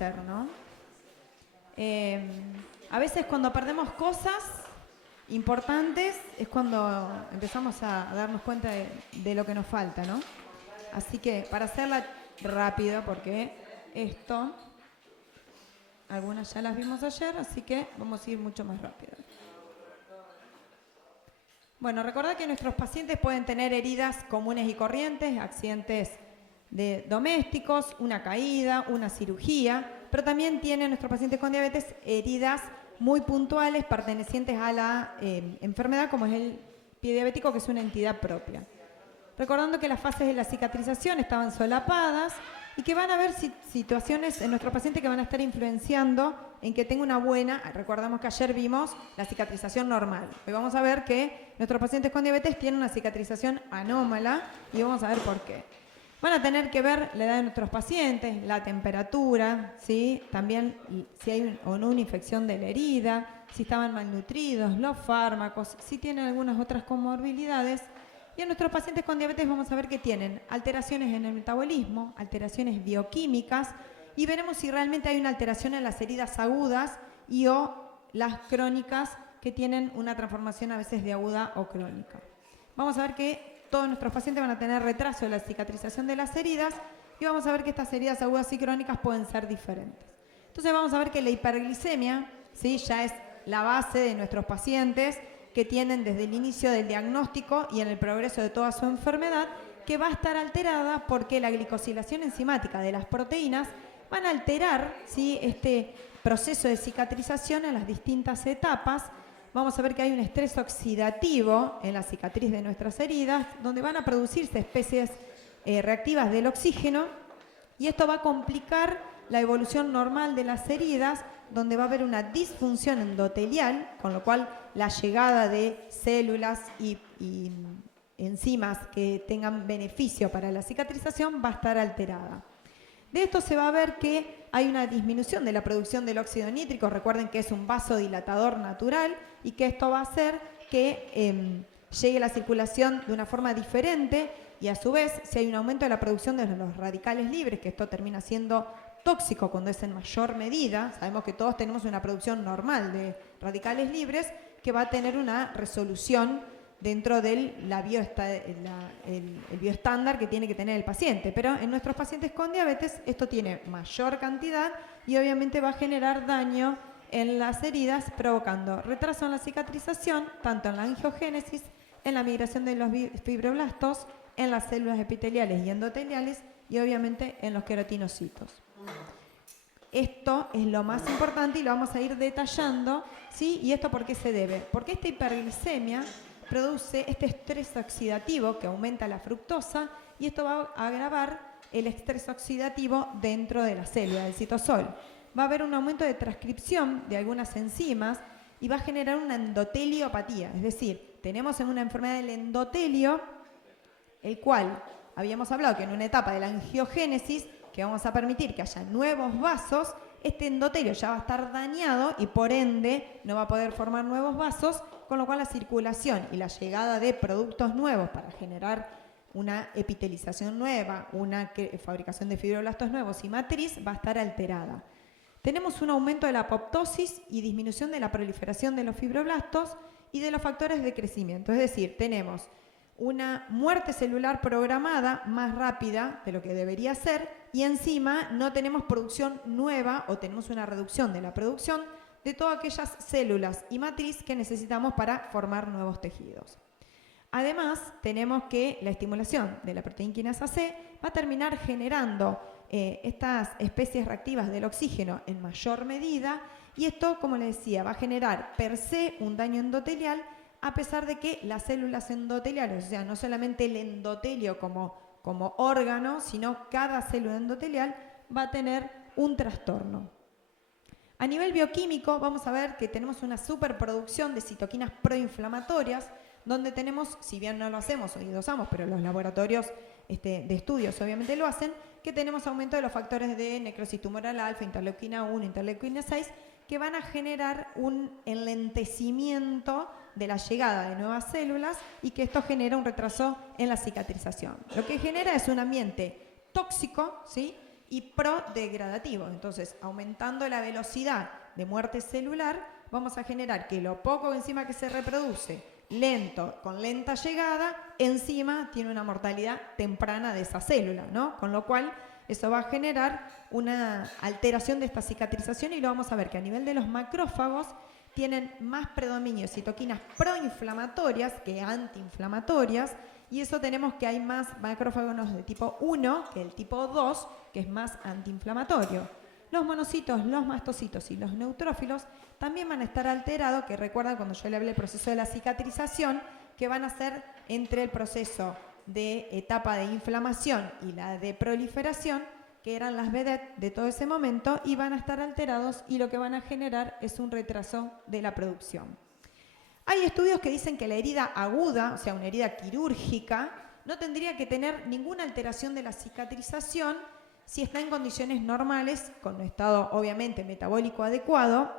ser, ¿no? A veces cuando perdemos cosas importantes es cuando empezamos a darnos cuenta de lo que nos falta, ¿no? Así que para hacerla rápido, porque esto, algunas ya las vimos ayer, así que vamos a ir mucho más rápido. Bueno, recordad que nuestros pacientes pueden tener heridas comunes y corrientes, accidentes domésticos, una caída, una cirugía, pero también tienen nuestros pacientes con diabetes heridas muy puntuales pertenecientes a la enfermedad, como es el pie diabético, que es una entidad propia. Recordando que las fases de la cicatrización estaban solapadas y que van a haber situaciones en nuestro paciente que van a estar influenciando en que tenga una buena, recordamos que ayer vimos la cicatrización normal. Hoy vamos a ver que nuestros pacientes con diabetes tienen una cicatrización anómala y vamos a ver por qué. Van a tener que ver la edad de nuestros pacientes, la temperatura, ¿sí? También si hay o no una infección de la herida, si estaban malnutridos, los fármacos, si tienen algunas otras comorbilidades. Y en nuestros pacientes con diabetes vamos a ver que tienen alteraciones en el metabolismo, alteraciones bioquímicas, y veremos si realmente hay una alteración en las heridas agudas y o las crónicas que tienen una transformación a veces de aguda o crónica. Vamos a ver que todos nuestros pacientes van a tener retraso de la cicatrización de las heridas y vamos a ver que estas heridas agudas y crónicas pueden ser diferentes. Entonces vamos a ver que la hiperglicemia, ¿sí?, ya es la base de nuestros pacientes que tienen desde el inicio del diagnóstico y en el progreso de toda su enfermedad, que va a estar alterada porque la glicosilación enzimática de las proteínas van a alterar, ¿sí?, este proceso de cicatrización en las distintas etapas. Vamos a ver que hay un estrés oxidativo en la cicatriz de nuestras heridas, donde van a producirse especies reactivas del oxígeno, y esto va a complicar la evolución normal de las heridas, donde va a haber una disfunción endotelial, con lo cual la llegada de células y enzimas que tengan beneficio para la cicatrización va a estar alterada. De esto se va a ver que hay una disminución de la producción del óxido nítrico. Recuerden que es un vasodilatador natural y que esto va a hacer que llegue la circulación de una forma diferente, y a su vez, si hay un aumento de la producción de los radicales libres, que esto termina siendo tóxico cuando es en mayor medida, sabemos que todos tenemos una producción normal de radicales libres que va a tener una resolución dentro del el bioestándar que tiene que tener el paciente. Pero en nuestros pacientes con diabetes esto tiene mayor cantidad y obviamente va a generar daño en las heridas, provocando retraso en la cicatrización, tanto en la angiogénesis, en la migración de los fibroblastos, en las células epiteliales y endoteliales y obviamente en los queratinocitos. Esto es lo más importante y lo vamos a ir detallando, ¿sí? ¿Y esto por qué se debe? Porque esta hiperglicemia produce este estrés oxidativo que aumenta la fructosa y esto va a agravar el estrés oxidativo dentro de la célula del citosol. Va a haber un aumento de transcripción de algunas enzimas y va a generar una endoteliopatía, es decir, tenemos en una enfermedad del endotelio, el cual habíamos hablado que en una etapa de la angiogénesis, que vamos a permitir que haya nuevos vasos, este endotelio ya va a estar dañado y por ende no va a poder formar nuevos vasos, con lo cual la circulación y la llegada de productos nuevos para generar una epitelización nueva, una fabricación de fibroblastos nuevos y matriz va a estar alterada. Tenemos un aumento de la apoptosis y disminución de la proliferación de los fibroblastos y de los factores de crecimiento, es decir, tenemos una muerte celular programada más rápida de lo que debería ser y encima no tenemos producción nueva o tenemos una reducción de la producción de todas aquellas células y matriz que necesitamos para formar nuevos tejidos. Además, tenemos que la estimulación de la proteína quinasa C va a terminar generando estas especies reactivas del oxígeno en mayor medida y esto, como les decía, va a generar per se un daño endotelial a pesar de que las células endoteliales, o sea, no solamente el endotelio como órgano, sino cada célula endotelial va a tener un trastorno. A nivel bioquímico vamos a ver que tenemos una superproducción de citoquinas proinflamatorias, donde tenemos, si bien no lo hacemos o dosamos, pero los laboratorios de estudios obviamente lo hacen, que tenemos aumento de los factores de necrosis tumoral alfa, interleuquina 1, interleuquina 6, que van a generar un enlentecimiento de la llegada de nuevas células y que esto genera un retraso en la cicatrización. Lo que genera es un ambiente tóxico, ¿sí?, y prodegradativo. Entonces, aumentando la velocidad de muerte celular, vamos a generar que lo poco enzima que se reproduce, lento, con lenta llegada, encima tiene una mortalidad temprana de esa célula, ¿no? Con lo cual, eso va a generar una alteración de esta cicatrización y lo vamos a ver que a nivel de los macrófagos tienen más predominio de citoquinas proinflamatorias que antiinflamatorias, y eso tenemos que hay más macrófagos de tipo 1 que el tipo 2, que es más antiinflamatorio. Los monocitos, los mastocitos y los neutrófilos también van a estar alterados, que recuerdan cuando yo le hablé del proceso de la cicatrización, que van a ser entre el proceso de etapa de inflamación y la de proliferación, que eran las vedettes de todo ese momento, y van a estar alterados y lo que van a generar es un retraso de la producción. Hay estudios que dicen que la herida aguda, o sea, una herida quirúrgica, no tendría que tener ninguna alteración de la cicatrización si está en condiciones normales, con un estado obviamente metabólico adecuado,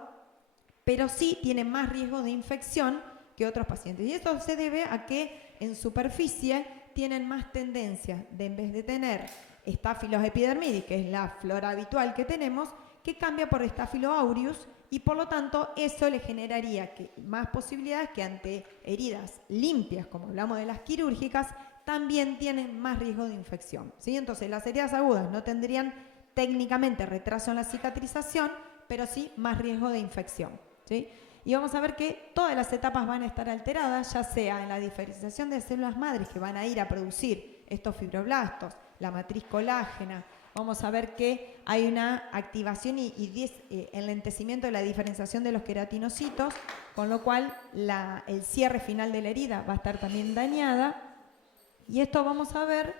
pero sí tiene más riesgo de infección que otros pacientes. Y esto se debe a que en superficie tienen más tendencia de, en vez de tener Staphylos epidermidis, que es la flora habitual que tenemos, que cambia por Staphylo aureus, y por lo tanto eso le generaría más posibilidades que ante heridas limpias, como hablamos de las quirúrgicas, también tienen más riesgo de infección, ¿sí? Entonces las heridas agudas no tendrían técnicamente retraso en la cicatrización, pero sí más riesgo de infección, ¿sí? Y vamos a ver que todas las etapas van a estar alteradas, ya sea en la diferenciación de células madres que van a ir a producir estos fibroblastos, la matriz colágena. Vamos a ver que hay una activación y enlentecimiento de la diferenciación de los queratinocitos, con lo cual el cierre final de la herida va a estar también dañada. Y esto vamos a ver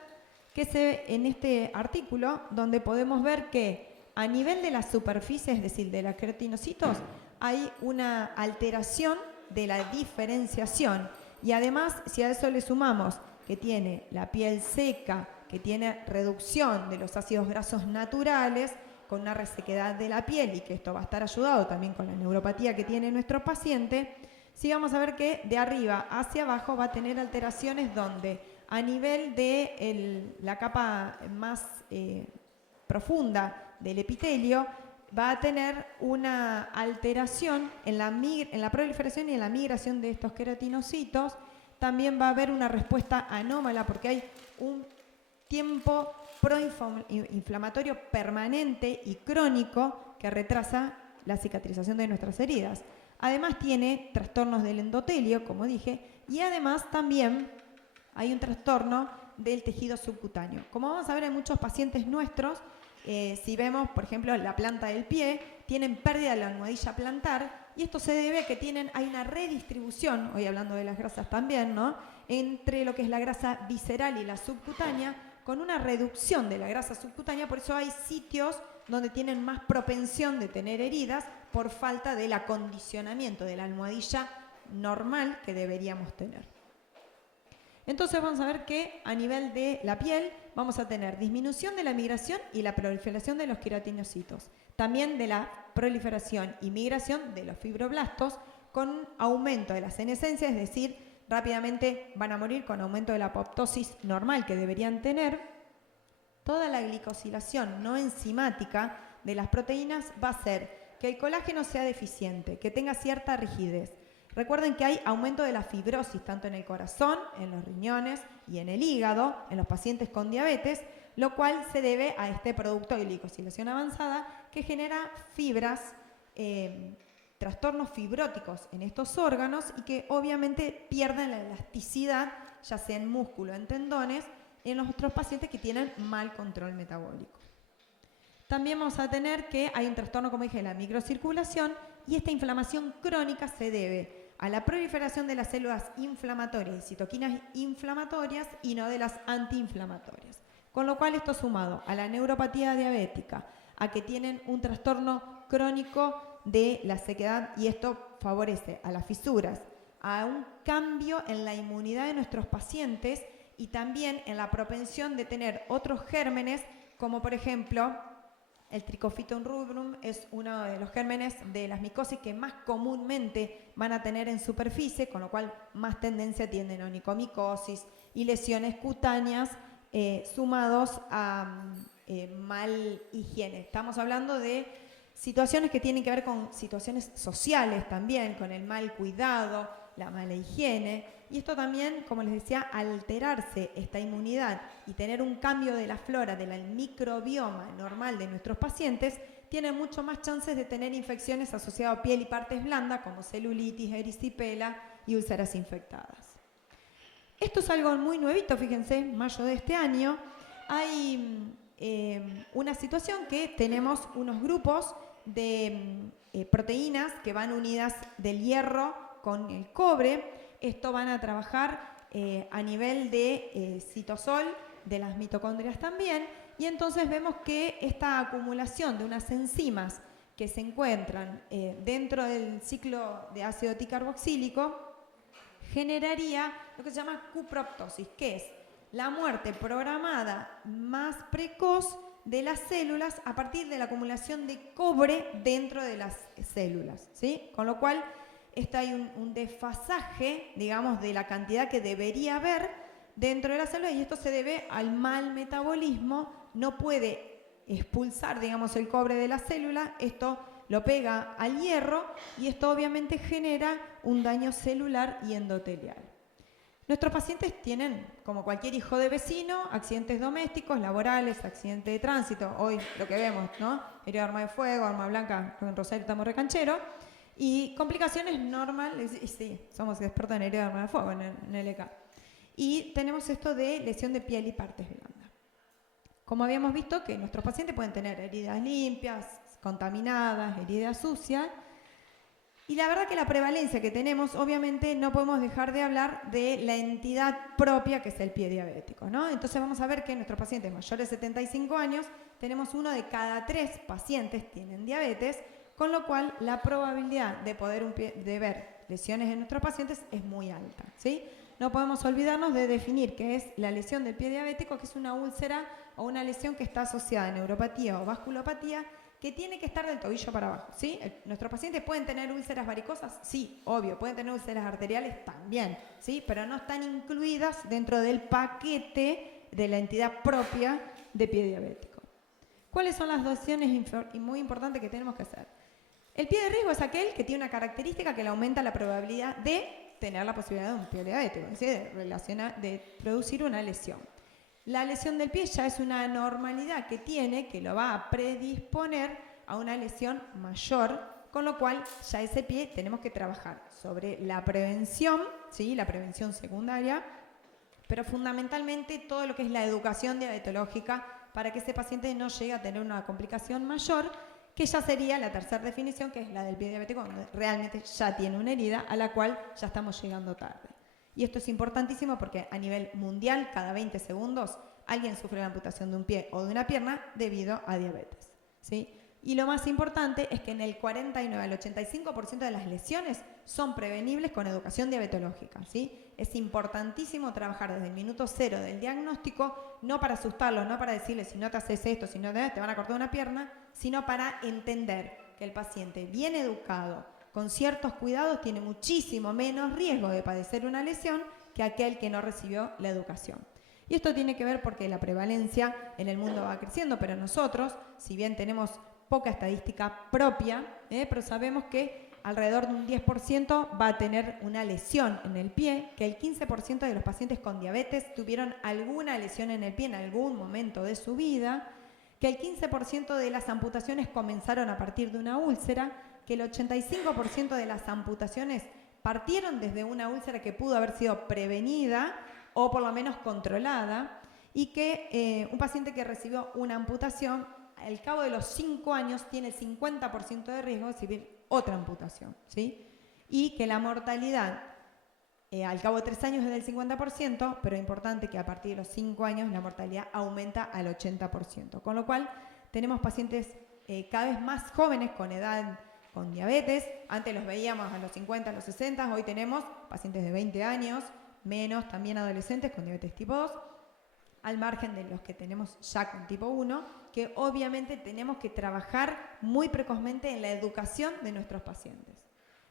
que en este artículo, donde podemos ver que a nivel de la superficie, es decir, de los queratinocitos, hay una alteración de la diferenciación. Y además, si a eso le sumamos que tiene la piel seca, que tiene reducción de los ácidos grasos naturales, con una resequedad de la piel, y que esto va a estar ayudado también con la neuropatía que tiene nuestro paciente, sí vamos a ver que de arriba hacia abajo va a tener alteraciones donde a nivel de la capa más profunda del epitelio va a tener una alteración en la proliferación y en la migración de estos queratinocitos. También va a haber una respuesta anómala porque hay un tiempo proinflamatorio permanente y crónico que retrasa la cicatrización de nuestras heridas. Además tiene trastornos del endotelio, como dije, y además también hay un trastorno del tejido subcutáneo. Como vamos a ver en muchos pacientes nuestros, si vemos, por ejemplo, la planta del pie, tienen pérdida de la almohadilla plantar, y esto se debe a que hay una redistribución, hoy hablando de las grasas también, ¿no?, entre lo que es la grasa visceral y la subcutánea, con una reducción de la grasa subcutánea. Por eso hay sitios donde tienen más propensión de tener heridas por falta del acondicionamiento de la almohadilla normal que deberíamos tener. Entonces vamos a ver que a nivel de la piel vamos a tener disminución de la migración y la proliferación de los queratinocitos. También de la proliferación y migración de los fibroblastos, con aumento de la senescencia, es decir, rápidamente van a morir con aumento de la apoptosis normal que deberían tener. Toda la glicosilación no enzimática de las proteínas va a hacer que el colágeno sea deficiente, que tenga cierta rigidez. Recuerden que hay aumento de la fibrosis tanto en el corazón, en los riñones y en el hígado, en los pacientes con diabetes, lo cual se debe a este producto de glicosilación avanzada que genera fibras, trastornos fibróticos en estos órganos y que obviamente pierden la elasticidad, ya sea en músculo o en tendones, en los otros pacientes que tienen mal control metabólico. También vamos a tener que hay un trastorno, como dije, de la microcirculación, y esta inflamación crónica se debe a la proliferación de las células inflamatorias y citoquinas inflamatorias y no de las antiinflamatorias. Con lo cual esto sumado a la neuropatía diabética, a que tienen un trastorno crónico de la sequedad, y esto favorece a las fisuras, a un cambio en la inmunidad de nuestros pacientes y también en la propensión de tener otros gérmenes, como por ejemplo el Trichofiton rubrum es uno de los gérmenes de las micosis que más comúnmente van a tener en superficie, con lo cual más tendencia tienen a onicomicosis y lesiones cutáneas sumados a mal higiene. Estamos hablando de situaciones que tienen que ver con situaciones sociales también, con el mal cuidado, la mala higiene. Y esto también, como les decía, alterarse esta inmunidad y tener un cambio de la flora, del microbioma normal de nuestros pacientes, tiene mucho más chances de tener infecciones asociadas a piel y partes blandas, como celulitis, erisipela y úlceras infectadas. Esto es algo muy nuevito, fíjense, mayo de este año. Hay una situación que tenemos unos grupos de proteínas que van unidas del hierro con el cobre. Esto van a trabajar a nivel de citosol, de las mitocondrias también, y entonces vemos que esta acumulación de unas enzimas que se encuentran dentro del ciclo de ácido ticarboxílico generaría lo que se llama cuproptosis, que es la muerte programada más precoz de las células a partir de la acumulación de cobre dentro de las células, ¿sí? Con lo cual, hay un desfasaje, digamos, de la cantidad que debería haber dentro de la célula, y esto se debe al mal metabolismo. No puede expulsar, digamos, el cobre de la célula, esto lo pega al hierro y esto obviamente genera un daño celular y endotelial. Nuestros pacientes tienen, como cualquier hijo de vecino, accidentes domésticos, laborales, accidentes de tránsito, hoy lo que vemos, ¿no? Herida de arma de fuego, arma blanca, en Rosario estamos recanchero, y complicaciones normales, y sí, somos expertos en herida de arma de fuego en el ECA. Y tenemos esto de lesión de piel y partes blandas. Como habíamos visto, que nuestros pacientes pueden tener heridas limpias, contaminadas, heridas sucias. Y la verdad que la prevalencia que tenemos, obviamente no podemos dejar de hablar de la entidad propia que es el pie diabético, ¿no? Entonces vamos a ver que nuestros pacientes mayores de 75 años, tenemos 1 de cada 3 pacientes tienen diabetes, con lo cual la probabilidad de ver lesiones en nuestros pacientes es muy alta, ¿sí? No podemos olvidarnos de definir qué es la lesión del pie diabético, que es una úlcera o una lesión que está asociada a neuropatía o vasculopatía, que tiene que estar del tobillo para abajo, ¿sí? ¿Nuestros pacientes pueden tener úlceras varicosas? Sí, obvio. ¿Pueden tener úlceras arteriales? También, ¿sí? Pero no están incluidas dentro del paquete de la entidad propia de pie diabético. ¿Cuáles son las dosiones muy importantes que tenemos que hacer? El pie de riesgo es aquel que tiene una característica que le aumenta la probabilidad de tener la posibilidad de un pie diabético, ¿sí? De producir una lesión. La lesión del pie ya es una anormalidad que tiene, que lo va a predisponer a una lesión mayor, con lo cual ya ese pie tenemos que trabajar sobre la prevención, ¿sí? La prevención secundaria, pero fundamentalmente todo lo que es la educación diabetológica para que ese paciente no llegue a tener una complicación mayor, que ya sería la tercera definición, que es la del pie diabético, donde realmente ya tiene una herida a la cual ya estamos llegando tarde. Y esto es importantísimo porque a nivel mundial, cada 20 segundos, alguien sufre la amputación de un pie o de una pierna debido a diabetes, ¿sí? Y lo más importante es que en el 49 al 85% de las lesiones son prevenibles con educación diabetológica, ¿sí? Es importantísimo trabajar desde el minuto 0 del diagnóstico, no para asustarlos, no para decirles si no te haces esto, si no te van a cortar una pierna, sino para entender que el paciente bien educado, con ciertos cuidados, tiene muchísimo menos riesgo de padecer una lesión que aquel que no recibió la educación. Y esto tiene que ver porque la prevalencia en el mundo va creciendo, pero nosotros, si bien tenemos poca estadística propia, pero sabemos que alrededor de un 10% va a tener una lesión en el pie, que el 15% de los pacientes con diabetes tuvieron alguna lesión en el pie en algún momento de su vida, que el 15% de las amputaciones comenzaron a partir de una úlcera, que el 85% de las amputaciones partieron desde una úlcera que pudo haber sido prevenida o por lo menos controlada, y que un paciente que recibió una amputación al cabo de los 5 años tiene el 50% de riesgo de recibir otra amputación, ¿sí? Y que la mortalidad al cabo de 3 años es del 50%, pero es importante que a partir de los 5 años la mortalidad aumenta al 80%, con lo cual tenemos pacientes cada vez más jóvenes con edad con diabetes. Antes los veíamos a los 50, a los 60, hoy tenemos pacientes de 20 años, menos también adolescentes con diabetes tipo 2, al margen de los que tenemos ya con tipo 1, que obviamente tenemos que trabajar muy precozmente en la educación de nuestros pacientes.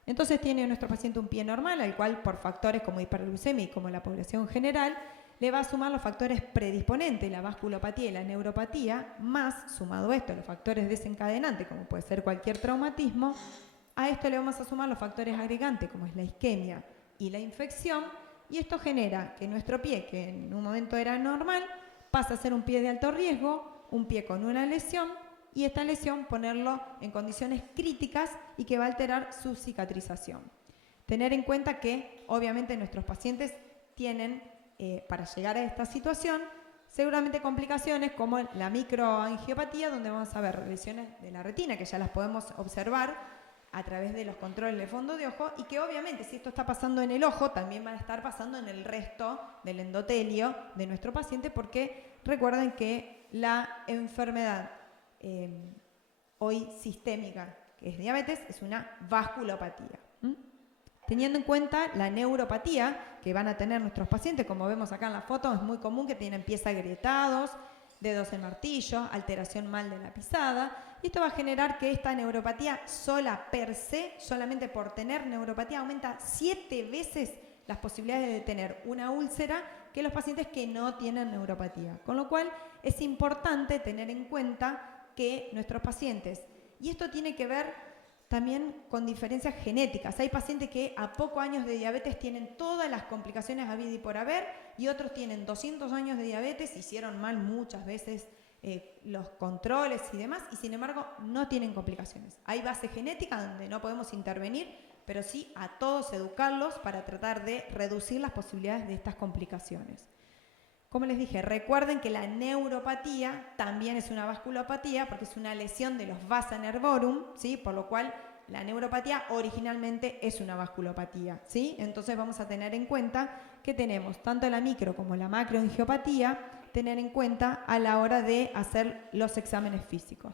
Entonces tiene nuestro paciente un pie normal, al cual por factores como hiperglucemia y como la población general, le va a sumar los factores predisponentes, la vasculopatía y la neuropatía, más, sumado esto, los factores desencadenantes, como puede ser cualquier traumatismo. A esto le vamos a sumar los factores agregantes, como es la isquemia y la infección, y esto genera que nuestro pie, que en un momento era normal, pasa a ser un pie de alto riesgo, un pie con una lesión, y esta lesión ponerlo en condiciones críticas y que va a alterar su cicatrización. Tener en cuenta que, obviamente, nuestros pacientes tienen, para llegar a esta situación, seguramente complicaciones como la microangiopatía, donde vamos a ver lesiones de la retina, que ya las podemos observar a través de los controles de fondo de ojo, y que obviamente si esto está pasando en el ojo, también van a estar pasando en el resto del endotelio de nuestro paciente, porque recuerden que la enfermedad hoy sistémica, que es diabetes, es una vasculopatía. Teniendo en cuenta la neuropatía que van a tener nuestros pacientes, como vemos acá en la foto, es muy común que tienen pies agrietados, dedos en martillo, alteración mal de la pisada, y esto va a generar que esta neuropatía sola per se, solamente por tener neuropatía, aumenta 7 veces las posibilidades de tener una úlcera que los pacientes que no tienen neuropatía. Con lo cual es importante tener en cuenta que nuestros pacientes, y esto tiene que ver también con diferencias genéticas. Hay pacientes que a pocos años de diabetes tienen todas las complicaciones habidas y por haber, y otros tienen 200 años de diabetes, hicieron mal muchas veces los controles y demás, y sin embargo no tienen complicaciones. Hay base genética donde no podemos intervenir, pero sí a todos educarlos para tratar de reducir las posibilidades de estas complicaciones. Como les dije, recuerden que la neuropatía también es una vasculopatía porque es una lesión de los vasa nervorum, ¿sí? Por lo cual la neuropatía originalmente es una vasculopatía, ¿sí? Entonces vamos a tener en cuenta que tenemos tanto la micro como la macroangiopatía, tener en cuenta a la hora de hacer los exámenes físicos.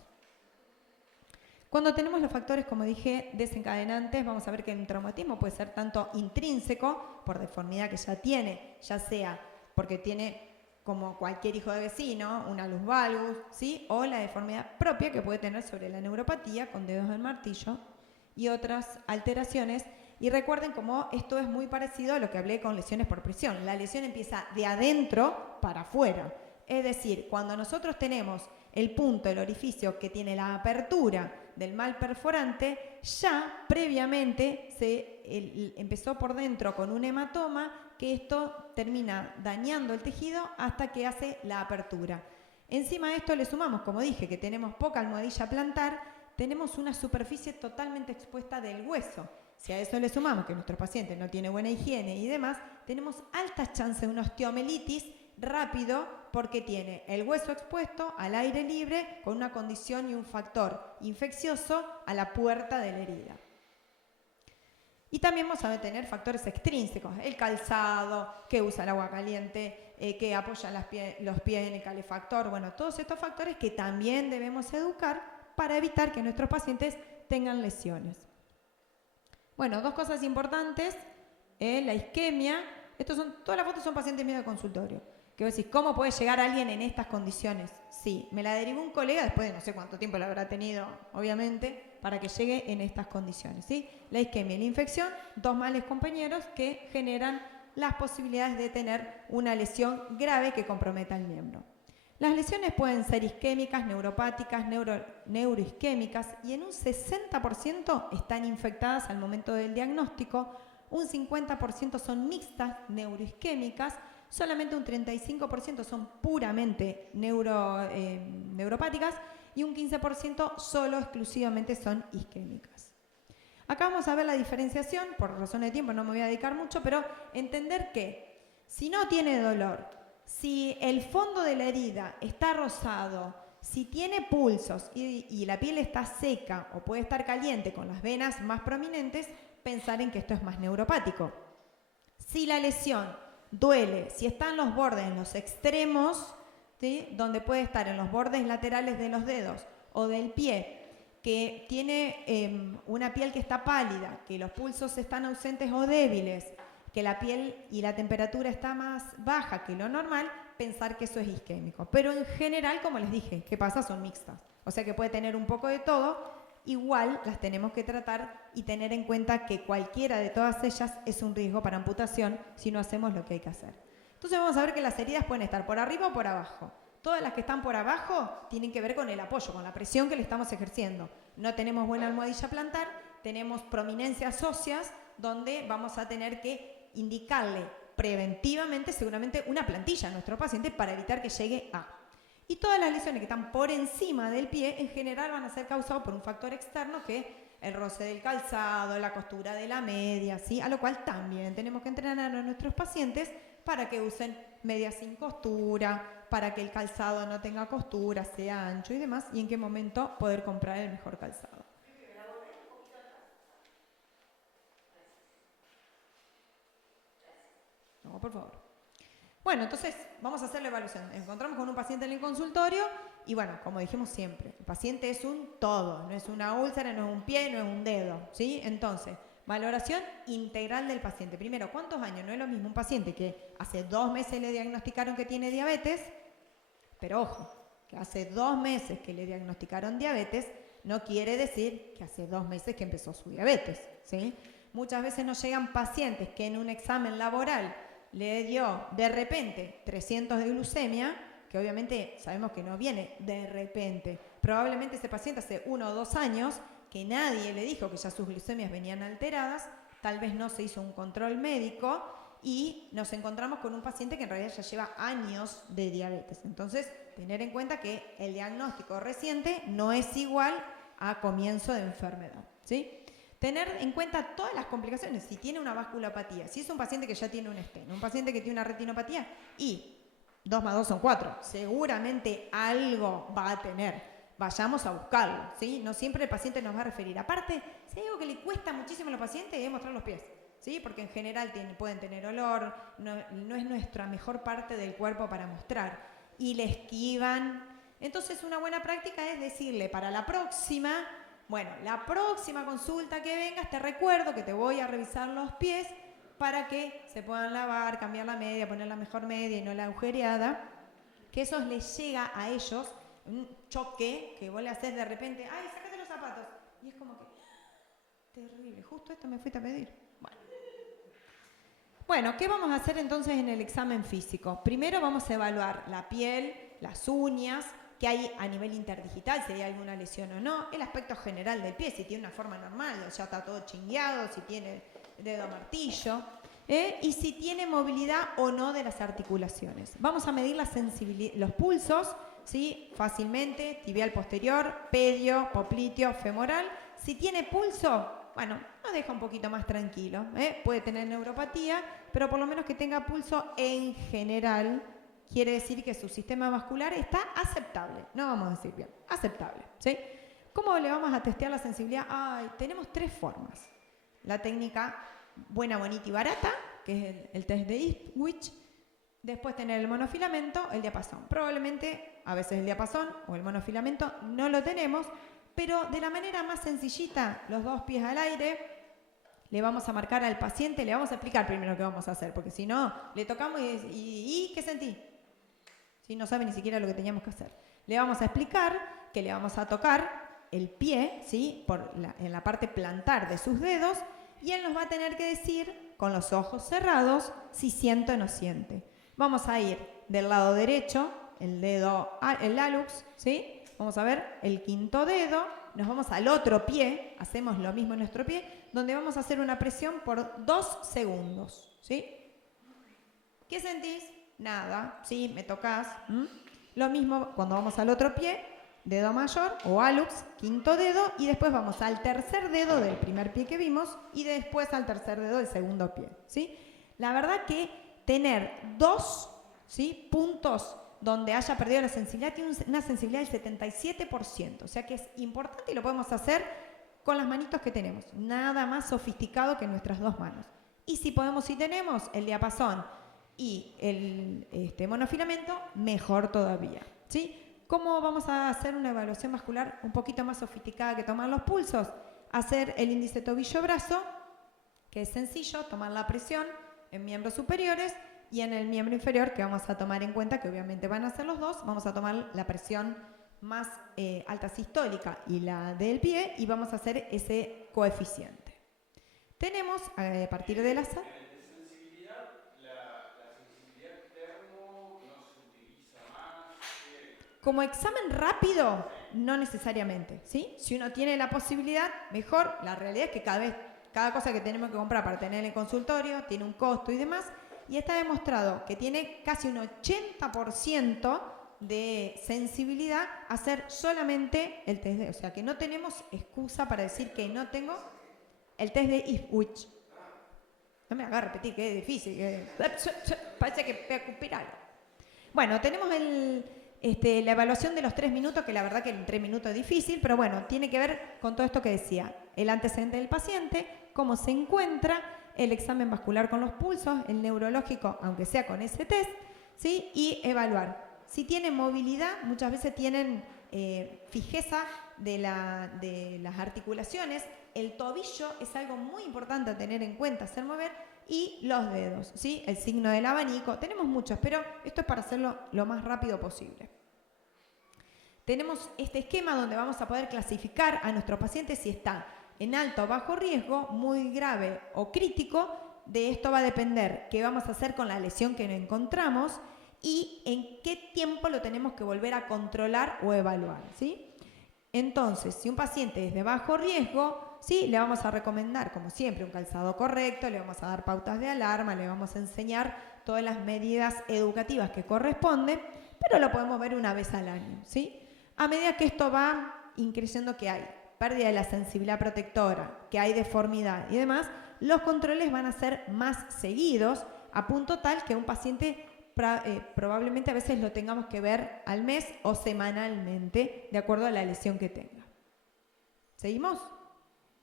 Cuando tenemos los factores, como dije, desencadenantes, vamos a ver que el traumatismo puede ser tanto intrínseco, por deformidad que ya tiene, ya sea porque tiene, como cualquier hijo de vecino, una luz valgus, ¿sí? O la deformidad propia que puede tener sobre la neuropatía, con dedos en martillo, y otras alteraciones. Y recuerden cómo esto es muy parecido a lo que hablé con lesiones por presión. La lesión empieza de adentro para afuera. Es decir, cuando nosotros tenemos el punto, el orificio que tiene la apertura del mal perforante, ya previamente empezó por dentro con un hematoma, que esto termina dañando el tejido hasta que hace la apertura. Encima de esto le sumamos, como dije, que tenemos poca almohadilla plantar, tenemos una superficie totalmente expuesta del hueso. Si a eso le sumamos que nuestro paciente no tiene buena higiene y demás, tenemos altas chances de una osteomelitis rápido porque tiene el hueso expuesto al aire libre con una condición y un factor infeccioso a la puerta de la herida. Y también vamos a tener factores extrínsecos, el calzado, que usa el agua caliente, que apoya los pies en el calefactor, bueno, todos estos factores que también debemos educar para evitar que nuestros pacientes tengan lesiones. Bueno, dos cosas importantes, la isquemia, todas las fotos son pacientes míos de consultorio. Que vos decís, ¿cómo puede llegar alguien en estas condiciones? Sí, me la derivó un colega después de no sé cuánto tiempo lo habrá tenido, obviamente, para que llegue en estas condiciones, ¿sí? La isquemia y la infección, dos males compañeros que generan las posibilidades de tener una lesión grave que comprometa el miembro. Las lesiones pueden ser isquémicas, neuropáticas, neuroisquémicas, y en un 60% están infectadas al momento del diagnóstico, un 50% son mixtas neuroisquémicas, solamente un 35% son puramente neuropáticas y un 15% solo exclusivamente son isquémicas. Acá vamos a ver la diferenciación, por razones de tiempo no me voy a dedicar mucho, pero entender que si no tiene dolor, si el fondo de la herida está rosado, si tiene pulsos y la piel está seca o puede estar caliente con las venas más prominentes, pensar en que esto es más neuropático. Si la lesión duele, si está en los bordes, en los extremos, ¿sí? Donde puede estar en los bordes laterales de los dedos o del pie, que tiene una piel que está pálida, que los pulsos están ausentes o débiles, que la piel y la temperatura está más baja que lo normal, pensar que eso es isquémico. Pero en general, como les dije, ¿qué pasa? Son mixtas. O sea que puede tener un poco de todo. Igual las tenemos que tratar y tener en cuenta que cualquiera de todas ellas es un riesgo para amputación si no hacemos lo que hay que hacer. Entonces vamos a ver que las heridas pueden estar por arriba o por abajo. Todas las que están por abajo tienen que ver con el apoyo, con la presión que le estamos ejerciendo. No tenemos buena almohadilla plantar, tenemos prominencias óseas donde vamos a tener que indicarle preventivamente seguramente una plantilla a nuestro paciente para evitar que llegue a. Y todas las lesiones que están por encima del pie en general van a ser causadas por un factor externo que es el roce del calzado, la costura de la media, ¿sí? A lo cual también tenemos que entrenar a nuestros pacientes para que usen medias sin costura, para que el calzado no tenga costura, sea ancho y demás, y en qué momento poder comprar el mejor calzado. No, por favor. Bueno, entonces vamos a hacer la evaluación. Encontramos con un paciente en el consultorio y bueno, como dijimos siempre, el paciente es un todo, no es una úlcera, no es un pie, no es un dedo, ¿sí? Entonces, valoración integral del paciente. Primero, ¿cuántos años? No es lo mismo un paciente que hace 2 meses le diagnosticaron que tiene diabetes, pero ojo, que hace 2 meses que le diagnosticaron diabetes no quiere decir que hace 2 meses que empezó su diabetes, ¿sí? Muchas veces nos llegan pacientes que en un examen laboral le dio de repente 300 de glucemia, que obviamente sabemos que no viene de repente. Probablemente ese paciente hace 1 o 2 años que nadie le dijo que ya sus glucemias venían alteradas, tal vez no se hizo un control médico y nos encontramos con un paciente que en realidad ya lleva años de diabetes. Entonces, tener en cuenta que el diagnóstico reciente no es igual a comienzo de enfermedad, ¿sí? Tener en cuenta todas las complicaciones, si tiene una vasculopatía, si es un paciente que ya tiene un esteno, un paciente que tiene una retinopatía y 2 más 2 son 4, seguramente algo va a tener. Vayamos a buscarlo, ¿sí? No siempre el paciente nos va a referir. Aparte, si hay algo que le cuesta muchísimo a los pacientes es mostrar los pies, ¿sí? Porque en general pueden tener olor, no es nuestra mejor parte del cuerpo para mostrar y le esquivan. Entonces una buena práctica es decirle para la próxima, bueno, la próxima consulta que vengas te recuerdo que te voy a revisar los pies para que se puedan lavar, cambiar la media, poner la mejor media y no la agujereada, que eso les llega a ellos, un choque que vos le haces de repente, ¡ay, sácate los zapatos! Y es como que, terrible, justo esto me fuiste a pedir. Bueno, ¿qué vamos a hacer entonces en el examen físico? Primero vamos a evaluar la piel, las uñas, qué hay a nivel interdigital, si hay alguna lesión o no, el aspecto general del pie, si tiene una forma normal, o sea, está todo chingueado, si tiene dedo martillo, y si tiene movilidad o no de las articulaciones. Vamos a medir la sensibilidad, los pulsos, ¿sí? Fácilmente, tibial posterior, pedio, popliteo, femoral. Si tiene pulso, bueno, nos deja un poquito más tranquilo, puede tener neuropatía, pero por lo menos que tenga pulso en general, quiere decir que su sistema vascular está aceptable, no vamos a decir bien, aceptable, ¿sí? ¿Cómo le vamos a testear la sensibilidad? Tenemos 3 formas. La técnica buena, bonita y barata, que es el test de Ipswich. Después tener el monofilamento, el diapasón. Probablemente a veces el diapasón o el monofilamento no lo tenemos, pero de la manera más sencillita, los 2 pies al aire, le vamos a marcar al paciente, le vamos a explicar primero qué vamos a hacer, porque si no, le tocamos y ¿qué sentí? Si no sabe ni siquiera lo que teníamos que hacer. Le vamos a explicar que le vamos a tocar el pie, ¿sí? En la parte plantar de sus dedos, y él nos va a tener que decir, con los ojos cerrados, si siente o no siente. Vamos a ir del lado derecho, el hallux, ¿sí? Vamos a ver el 5º dedo, nos vamos al otro pie, hacemos lo mismo en nuestro pie, donde vamos a hacer una presión por 2 segundos, ¿sí? ¿Qué sentís? Nada, ¿sí? Me tocas. Lo mismo cuando vamos al otro pie, dedo mayor o hallux, 5º dedo, y después vamos al 3er dedo del primer pie que vimos y después al 3er dedo del segundo pie, ¿sí? La verdad que tener 2, ¿sí? puntos donde haya perdido la sensibilidad tiene una sensibilidad del 77%, o sea que es importante y lo podemos hacer con las manitos que tenemos, nada más sofisticado que nuestras 2 manos. Y si tenemos el diapasón y el monofilamento, mejor todavía, ¿sí? ¿Cómo vamos a hacer una evaluación vascular un poquito más sofisticada que tomar los pulsos? Hacer el índice tobillo-brazo, que es sencillo, tomar la presión en miembros superiores y en el miembro inferior, que vamos a tomar en cuenta que obviamente van a ser los 2, vamos a tomar la presión más alta sistólica y la del pie y vamos a hacer ese coeficiente. Tenemos, a partir de la... Como examen rápido, no necesariamente, ¿sí? Si uno tiene la posibilidad, mejor. La realidad es que cada cosa que tenemos que comprar para tener en el consultorio tiene un costo y demás. Y está demostrado que tiene casi un 80% de sensibilidad a hacer solamente el test de... O sea, que no tenemos excusa para decir que no tengo el test de Ipswich. No me haga repetir, que es difícil. Parece que voy a escupir algo. Bueno, tenemos la evaluación de los 3 minutos, que la verdad que en 3 minutos es difícil, pero bueno, tiene que ver con todo esto que decía. El antecedente del paciente, cómo se encuentra, el examen vascular con los pulsos, el neurológico, aunque sea con ese test, ¿sí? Y evaluar. Si tienen movilidad, muchas veces tienen fijeza de las articulaciones. El tobillo es algo muy importante a tener en cuenta, hacer mover, y los dedos, ¿sí? El signo del abanico. Tenemos muchos, pero esto es para hacerlo lo más rápido posible. Tenemos este esquema donde vamos a poder clasificar a nuestro paciente si está en alto o bajo riesgo, muy grave o crítico. De esto va a depender qué vamos a hacer con la lesión que encontramos y en qué tiempo lo tenemos que volver a controlar o evaluar, ¿sí? Entonces, si un paciente es de bajo riesgo, sí, le vamos a recomendar, como siempre, un calzado correcto, le vamos a dar pautas de alarma, le vamos a enseñar todas las medidas educativas que corresponden, pero lo podemos ver una vez al año, ¿sí? A medida que esto va increciendo, que hay pérdida de la sensibilidad protectora, que hay deformidad y demás, los controles van a ser más seguidos, a punto tal que un paciente probablemente a veces lo tengamos que ver al mes o semanalmente, de acuerdo a la lesión que tenga. ¿Seguimos?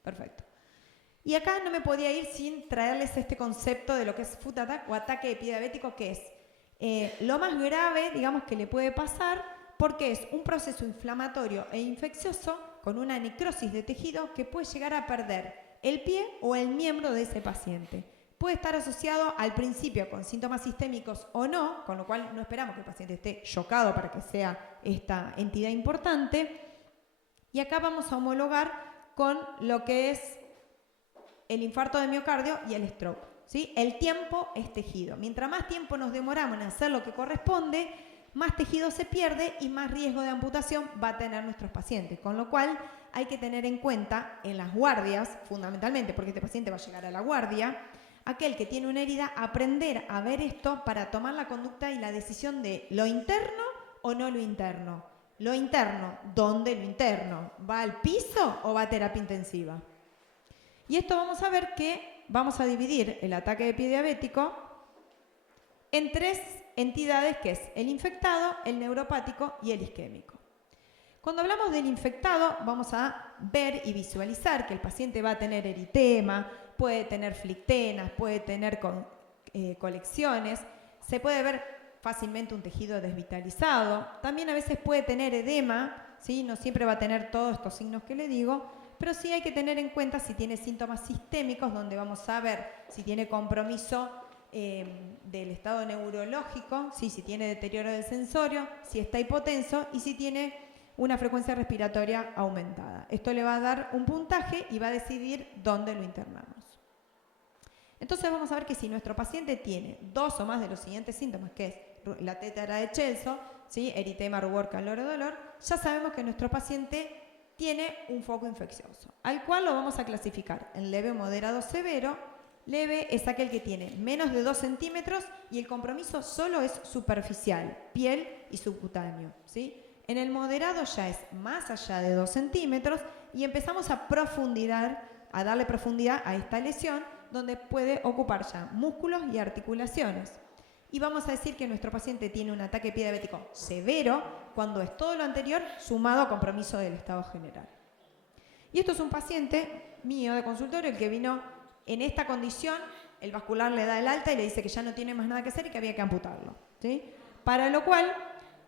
Perfecto. Y acá no me podía ir sin traerles este concepto de lo que es foot attack o ataque epidiabético, que es lo más grave, digamos, que le puede pasar, porque es un proceso inflamatorio e infeccioso con una necrosis de tejido que puede llegar a perder el pie o el miembro de ese paciente. Puede estar asociado al principio con síntomas sistémicos o no, con lo cual no esperamos que el paciente esté chocado para que sea esta entidad importante. Y acá vamos a homologar con lo que es el infarto de miocardio y el stroke, ¿sí? El tiempo es tejido. Mientras más tiempo nos demoramos en hacer lo que corresponde, más tejido se pierde y más riesgo de amputación va a tener nuestros pacientes. Con lo cual hay que tener en cuenta en las guardias, fundamentalmente, porque este paciente va a llegar a la guardia, aquel que tiene una herida, aprender a ver esto para tomar la conducta y la decisión de lo interno o no lo interno. Lo interno, ¿dónde lo interno? ¿Va al piso o va a terapia intensiva? Y esto vamos a ver que vamos a dividir el ataque epidiabético en 3 entidades, que es el infectado, el neuropático y el isquémico. Cuando hablamos del infectado, vamos a ver y visualizar que el paciente va a tener eritema, puede tener flictenas, puede tener colecciones, se puede ver fácilmente un tejido desvitalizado, también a veces puede tener edema, ¿sí? No siempre va a tener todos estos signos que le digo, pero sí hay que tener en cuenta si tiene síntomas sistémicos, donde vamos a ver si tiene compromiso del estado neurológico, ¿sí? Si tiene deterioro del sensorio, si está hipotenso y si tiene una frecuencia respiratoria aumentada. Esto le va a dar un puntaje y va a decidir dónde lo internamos. Entonces vamos a ver que si nuestro paciente tiene 2 o más de los siguientes síntomas, que es la tétara de Celso, ¿sí? Eritema, rubor, calor o dolor, ya sabemos que nuestro paciente tiene un foco infeccioso, al cual lo vamos a clasificar en leve, moderado, severo. Leve es aquel que tiene menos de 2 centímetros y el compromiso solo es superficial, piel y subcutáneo, ¿sí? En el moderado ya es más allá de 2 centímetros y empezamos a darle profundidad a esta lesión, donde puede ocupar ya músculos y articulaciones. Y vamos a decir que nuestro paciente tiene un ataque epidiabético severo cuando es todo lo anterior sumado a compromiso del estado general. Y esto es un paciente mío de consultorio, el que vino en esta condición, el vascular le da el alta y le dice que ya no tiene más nada que hacer y que había que amputarlo, ¿sí? Para lo cual,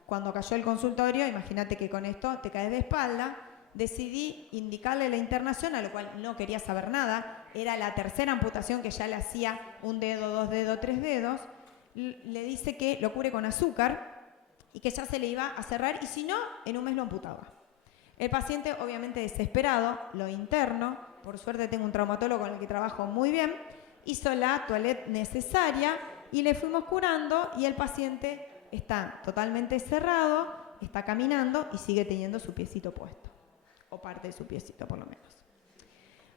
cuando cayó el consultorio, imagínate que con esto te caes de espalda, decidí indicarle la internación, a lo cual no quería saber nada. Era la 3ª amputación que ya le hacía 1 dedo, 2 dedos, 3 dedos. Le dice que lo cure con azúcar y que ya se le iba a cerrar y si no, en un mes lo amputaba. El paciente, obviamente desesperado, lo interno. Por suerte tengo un traumatólogo con el que trabajo muy bien. Hizo la toilette necesaria y le fuimos curando y el paciente está totalmente cerrado, está caminando y sigue teniendo su piecito puesto, o parte de su piecito por lo menos.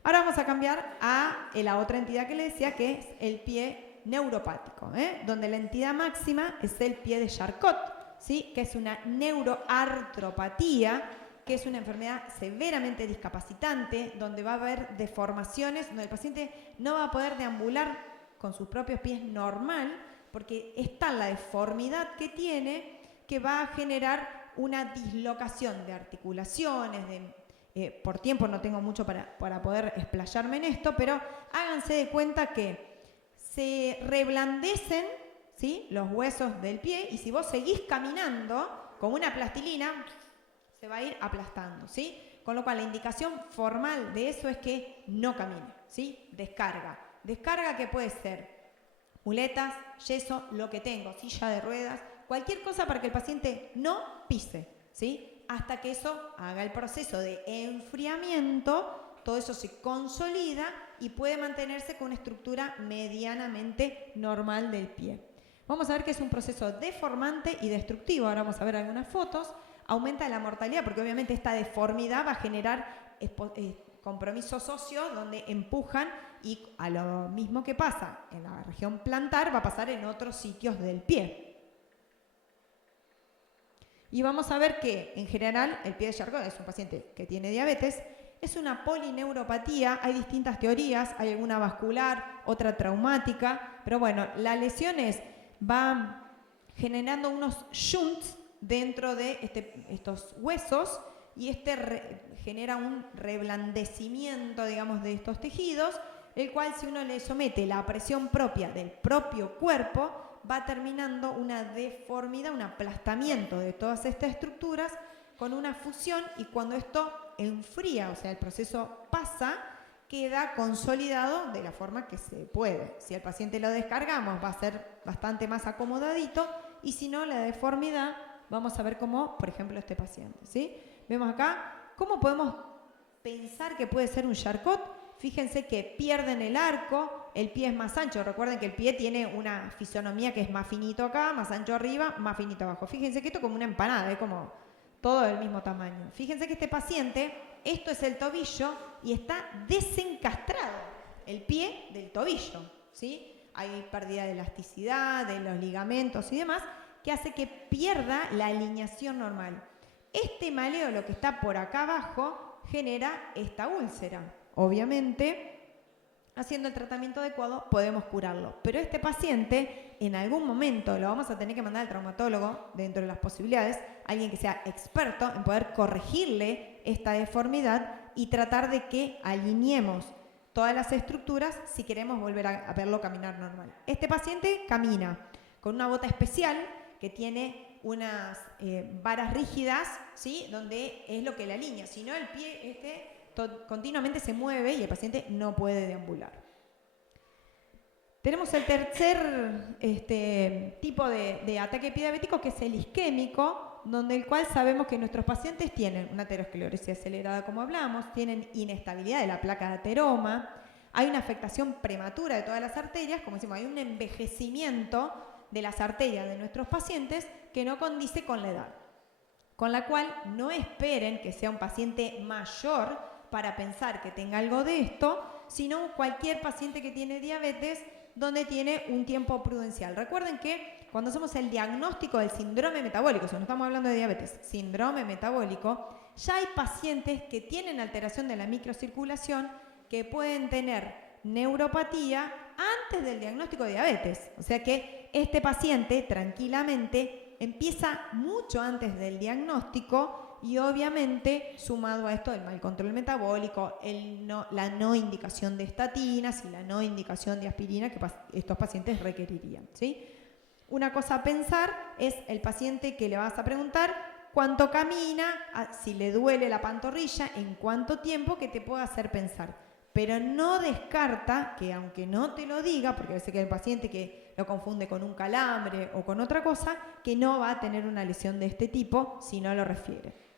Ahora vamos a cambiar a la otra entidad que le decía, que es el pie neuropático, donde la entidad máxima es el pie de Charcot, ¿sí? Que es una neuroartropatía, que es una enfermedad severamente discapacitante, donde va a haber deformaciones, donde el paciente no va a poder deambular con sus propios pies normal, porque está la deformidad que tiene, que va a generar una dislocación de articulaciones, por tiempo no tengo mucho para poder explayarme en esto, pero háganse de cuenta que se reblandecen, ¿sí?, los huesos del pie, y si vos seguís caminando como una plastilina, se va a ir aplastando, ¿sí? Con lo cual la indicación formal de eso es que no camine, ¿sí? Descarga. Descarga que puede ser muletas, yeso, lo que tengo, silla de ruedas, cualquier cosa para que el paciente no pise, ¿sí? Hasta que eso haga el proceso de enfriamiento, todo eso se consolida y puede mantenerse con una estructura medianamente normal del pie. Vamos a ver que es un proceso deformante y destructivo. Ahora vamos a ver algunas fotos. Aumenta la mortalidad porque obviamente esta deformidad va a generar compromisos óseos donde empujan, y a lo mismo que pasa en la región plantar va a pasar en otros sitios del pie. Y vamos a ver que en general el pie de Charcot es un paciente que tiene diabetes, es una polineuropatía, hay distintas teorías, hay alguna vascular, otra traumática, pero bueno, las lesiones van generando unos shunts dentro de estos huesos, y genera un reblandecimiento, digamos, de estos tejidos, el cual, si uno le somete la presión propia del propio cuerpo, va terminando una deformidad, un aplastamiento de todas estas estructuras con una fusión, y cuando esto enfría, o sea, el proceso pasa, queda consolidado de la forma que se puede. Si al paciente lo descargamos, va a ser bastante más acomodadito, y si no, la deformidad, vamos a ver cómo, por ejemplo, este paciente, ¿sí? Vemos acá cómo podemos pensar que puede ser un Charcot. Fíjense que pierden el arco, el pie es más ancho. Recuerden que el pie tiene una fisonomía que es más finito acá, más ancho arriba, más finito abajo. Fíjense que esto es como una empanada, es como todo del mismo tamaño. Fíjense que este paciente, esto es el tobillo y está desencastrado el pie del tobillo, ¿sí? Hay pérdida de elasticidad, de los ligamentos y demás, que hace que pierda la alineación normal. Este maleo, que está por acá abajo, genera esta úlcera. Obviamente, haciendo el tratamiento adecuado podemos curarlo, pero este paciente en algún momento lo vamos a tener que mandar al traumatólogo, dentro de las posibilidades, alguien que sea experto en poder corregirle esta deformidad y tratar de que alineemos todas las estructuras si queremos volver a verlo caminar normal. Este paciente camina con una bota especial que tiene unas varas rígidas, ¿sí?, donde es lo que la alinea, si no el pie continuamente se mueve y el paciente no puede deambular. Tenemos el tercer tipo de ataque epidiabético, que es el isquémico, donde el cual sabemos que nuestros pacientes tienen una aterosclerosis acelerada, como hablamos, tienen inestabilidad de la placa de ateroma, hay una afectación prematura de todas las arterias, como decimos, hay un envejecimiento de las arterias de nuestros pacientes que no condice con la edad. Con la cual no esperen que sea un paciente mayor para pensar que tenga algo de esto, sino cualquier paciente que tiene diabetes donde tiene un tiempo prudencial. Recuerden que cuando hacemos el diagnóstico del síndrome metabólico, si no estamos hablando de diabetes, síndrome metabólico, ya hay pacientes que tienen alteración de la microcirculación que pueden tener neuropatía antes del diagnóstico de diabetes. O sea que este paciente tranquilamente empieza mucho antes del diagnóstico, y obviamente sumado a esto el mal control metabólico, la no indicación de estatinas y la no indicación de aspirina que estos pacientes requerirían, ¿sí? Una cosa a pensar es el paciente que le vas a preguntar cuánto camina, si le duele la pantorrilla, en cuánto tiempo, que te pueda hacer pensar. Pero no descarta que, aunque no te lo diga, porque a veces que hay el paciente que lo confunde con un calambre o con otra cosa, que no va a tener una lesión de este tipo si no lo refiere.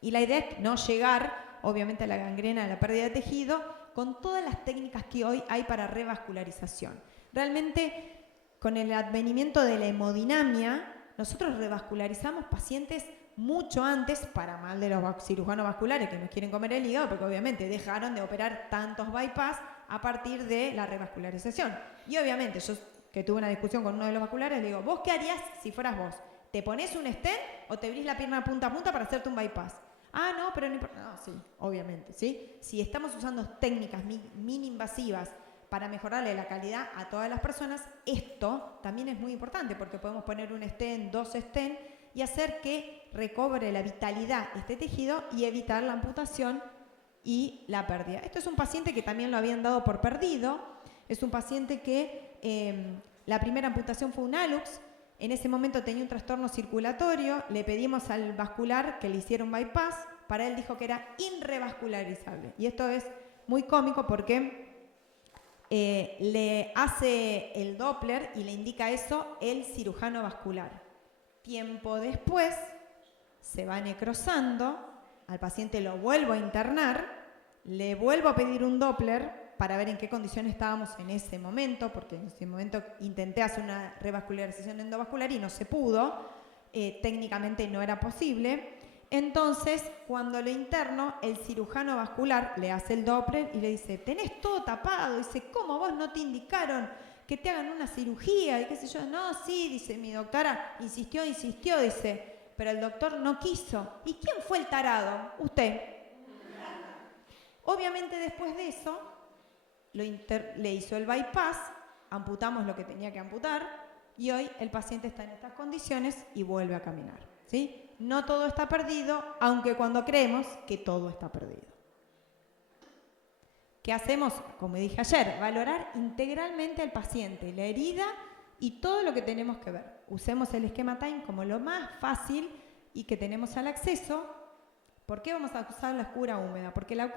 Y la idea es no llegar, obviamente, a la gangrena, a la pérdida de tejido, con todas las técnicas que hoy hay para revascularización. Realmente, con el advenimiento de la hemodinamia, nosotros revascularizamos pacientes mucho antes, para mal de los cirujanos vasculares que nos quieren comer el hígado, porque obviamente dejaron de operar tantos bypass a partir de la revascularización. Y obviamente yo, que tuve una discusión con uno de los vasculares, le digo, ¿vos qué harías si fueras vos? ¿Te pones un stent o te abrís la pierna punta a punta para hacerte un bypass? Ah, no, pero no importa. No, sí, obviamente, ¿sí? Si estamos usando técnicas mini invasivas para mejorarle la calidad a todas las personas, esto también es muy importante porque podemos poner un stent, 2 stent y hacer que recobre la vitalidad este tejido y evitar la amputación y la pérdida. Esto es un paciente que también lo habían dado por perdido. Es un paciente que la primera amputación fue un hallux. En ese momento tenía un trastorno circulatorio. Le pedimos al vascular que le hiciera un bypass. Para él dijo que era irrevascularizable. Y esto es muy cómico porque le hace el Doppler y le indica eso el cirujano vascular. Tiempo después se va necrosando, al paciente lo vuelvo a internar, le vuelvo a pedir un Doppler para ver en qué condición estábamos en ese momento, porque en ese momento intenté hacer una revascularización endovascular y no se pudo, técnicamente no era posible. Entonces, cuando lo interno, el cirujano vascular le hace el Doppler y le dice, tenés todo tapado. Dice, ¿cómo vos no te indicaron que te hagan una cirugía? Y qué sé yo. No, sí, dice, mi doctora insistió, dice, pero el doctor no quiso. ¿Y quién fue el tarado? Usted. Obviamente después de eso, le hizo el bypass, amputamos lo que tenía que amputar y hoy el paciente está en estas condiciones y vuelve a caminar, ¿sí? No todo está perdido, aunque cuando creemos que todo está perdido. ¿Qué hacemos? Como dije ayer, valorar integralmente al paciente, la herida y todo lo que tenemos que ver. Usemos el esquema Time como lo más fácil y que tenemos al acceso. ¿Por qué vamos a usar la cura húmeda? Porque la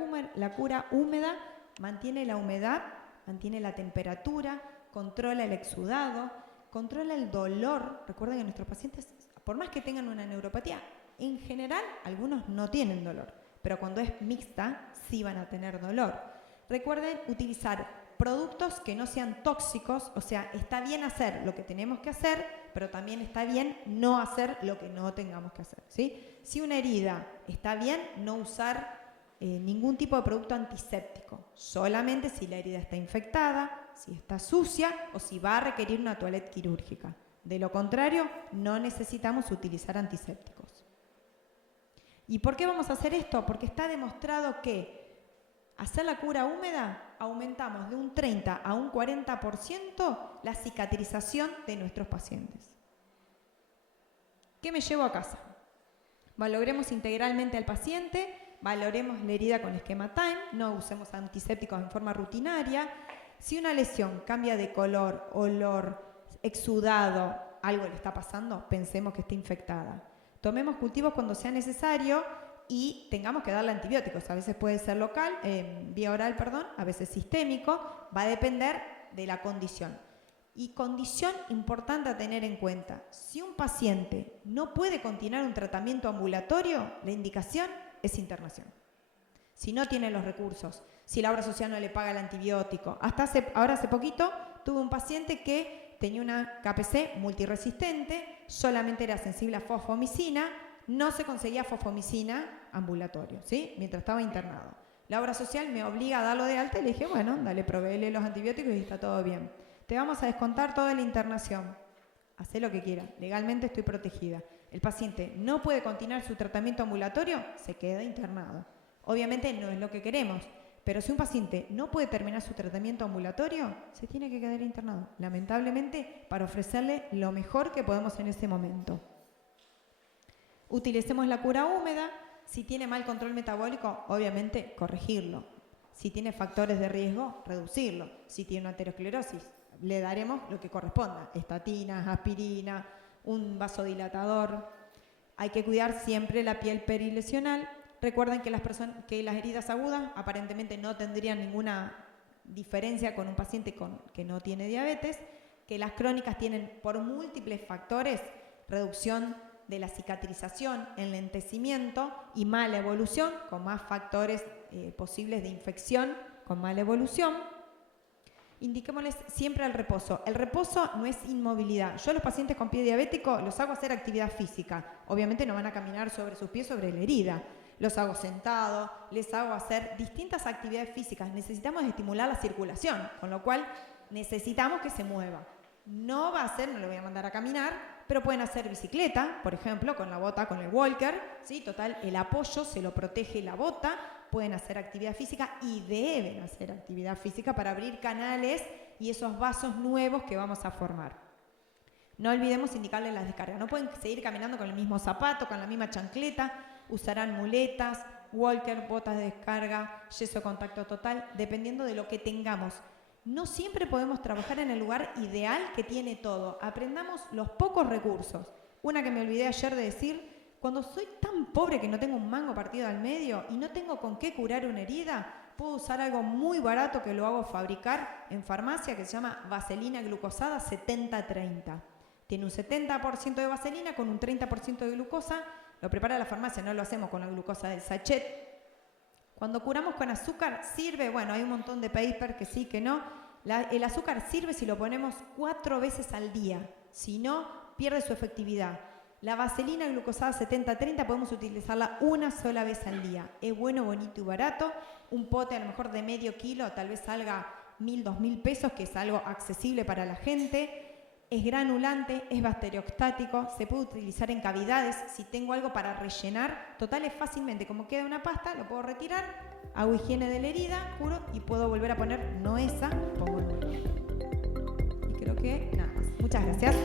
cura húmeda mantiene la humedad, mantiene la temperatura, controla el exudado, controla el dolor. Recuerden que nuestros pacientes, por más que tengan una neuropatía, en general algunos no tienen dolor, pero cuando es mixta sí van a tener dolor. Recuerden utilizar productos que no sean tóxicos, o sea, está bien hacer lo que tenemos que hacer, pero también está bien no hacer lo que no tengamos que hacer, ¿sí? Si una herida está bien, no usar ningún tipo de producto antiséptico, solamente si la herida está infectada, si está sucia o si va a requerir una toaleta quirúrgica. De lo contrario, no necesitamos utilizar antisépticos. ¿Y por qué vamos a hacer esto? Porque está demostrado que hacer la cura húmeda aumentamos de un 30 a un 40% la cicatrización de nuestros pacientes. ¿Qué me llevo a casa? Valoremos integralmente al paciente, valoremos la herida con esquema Time, no usemos antisépticos en forma rutinaria. Si una lesión cambia de color, olor, exudado, algo le está pasando, pensemos que está infectada. Tomemos cultivos cuando sea necesario y tengamos que darle antibióticos. A veces puede ser local, vía oral, perdón, a veces sistémico, va a depender de la condición. Y condición importante a tener en cuenta, si un paciente no puede continuar un tratamiento ambulatorio, la indicación es internación. Si no tiene los recursos, si la obra social no le paga el antibiótico. Ahora hace poquito tuve un paciente que tenía una KPC multiresistente, solamente era sensible a fosfomicina, no se conseguía fosfomicina ambulatorio, ¿sí? Mientras estaba internado. La obra social me obliga a darlo de alta y le dije, bueno, dale, proveele los antibióticos y está todo bien. Te vamos a descontar toda la internación. Hacé lo que quiera, legalmente estoy protegida. El paciente no puede continuar su tratamiento ambulatorio, se queda internado. Obviamente no es lo que queremos, pero si un paciente no puede terminar su tratamiento ambulatorio, se tiene que quedar internado, lamentablemente, para ofrecerle lo mejor que podemos en ese momento. Utilicemos la cura húmeda. Si tiene mal control metabólico, obviamente corregirlo. Si tiene factores de riesgo, reducirlo. Si tiene una aterosclerosis, le daremos lo que corresponda, estatinas, aspirina, un vasodilatador. Hay que cuidar siempre la piel perilesional. Recuerden que las heridas agudas aparentemente no tendrían ninguna diferencia con un paciente que no tiene diabetes, que las crónicas tienen por múltiples factores reducción de la cicatrización, enlentecimiento y mala evolución, con más factores posibles de infección con mala evolución. indiquémosles siempre el reposo. El reposo no es inmovilidad. Yo a los pacientes con pie diabético los hago hacer actividad física. Obviamente no van a caminar sobre sus pies, sobre la herida. Los hago sentados, les hago hacer distintas actividades físicas. Necesitamos estimular la circulación, con lo cual necesitamos que se mueva. No va a ser, no lo voy a mandar a caminar, pero pueden hacer bicicleta, por ejemplo, con la bota, con el walker, ¿sí? Total, el apoyo se lo protege la bota. Pueden hacer actividad física y deben hacer actividad física para abrir canales y esos vasos nuevos que vamos a formar. No olvidemos indicarles las descargas. No pueden seguir caminando con el mismo zapato, con la misma chancleta. Usarán muletas, walker, botas de descarga, yeso de contacto total, dependiendo de lo que tengamos. No siempre podemos trabajar en el lugar ideal que tiene todo. Aprendamos los pocos recursos. Una que me olvidé ayer de decir: cuando soy tan pobre que no tengo un mango partido al medio y no tengo con qué curar una herida, puedo usar algo muy barato que lo hago fabricar en farmacia, que se llama vaselina glucosada 70-30. Tiene un 70% de vaselina con un 30% de glucosa. Lo prepara la farmacia, no lo hacemos con la glucosa del sachet. Cuando curamos con azúcar, ¿sirve? Bueno, hay un montón de papers que sí, que no. El azúcar sirve si lo ponemos 4 veces al día. Si no, pierde su efectividad. La vaselina glucosada 70-30 podemos utilizarla una sola vez al día. Es bueno, bonito y barato. Un pote a lo mejor de medio kilo, tal vez salga 1.000, 2.000 pesos, que es algo accesible para la gente. Es granulante, es bacteriostático, se puede utilizar en cavidades. Si tengo algo para rellenar, total es fácilmente, como queda una pasta, lo puedo retirar, hago higiene de la herida, curo y puedo volver a poner, no esa, pongo nueva. Y creo que nada más. Muchas gracias.